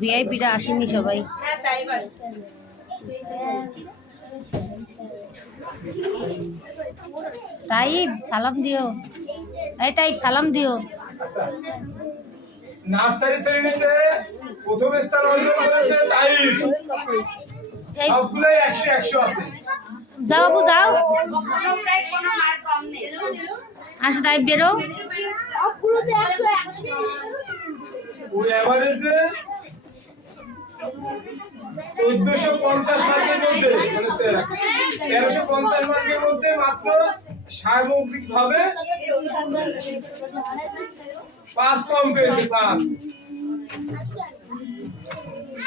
ভিআইপিরা আসেনি সবাই। তাইব সালাম দিও। এই তাইব সালাম দিও। আচ্ছা, নার্সারি শ্রেণীতে প্রথম স্থান অর্জন করেছে তাইব। সবগুলাই 100 আছে। যাও বাবু যাও। আসো তাইব বেরো। ওই এভারেজে 1450 মার্কের মধ্যে, মানে 1350 মার্কের মধ্যে মাত্র সামগ্রিকভাবে 5 কম পেয়েছে। 5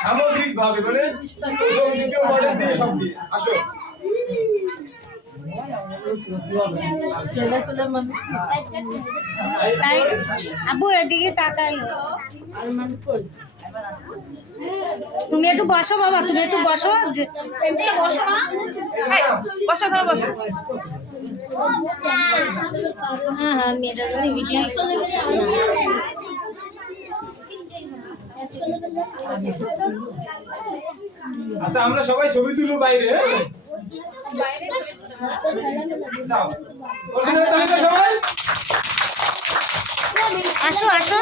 সামগ্রিকভাবে, মানে প্রথম দ্বিতীয় মডেল দিয়ে সব দিয়ে। আসো আবু এদিকে তাকাই। তুমি একটু বসো বাবা, তুমি একটু বসো। বসো না, বসো ঘরে বসো। হ্যাঁ হ্যাঁ, মেয়েটা যদি ভিডিও আচ্ছা, আমরা সবাই ছবি তুলবো বাইরে। যাও সবাই আসো আসো।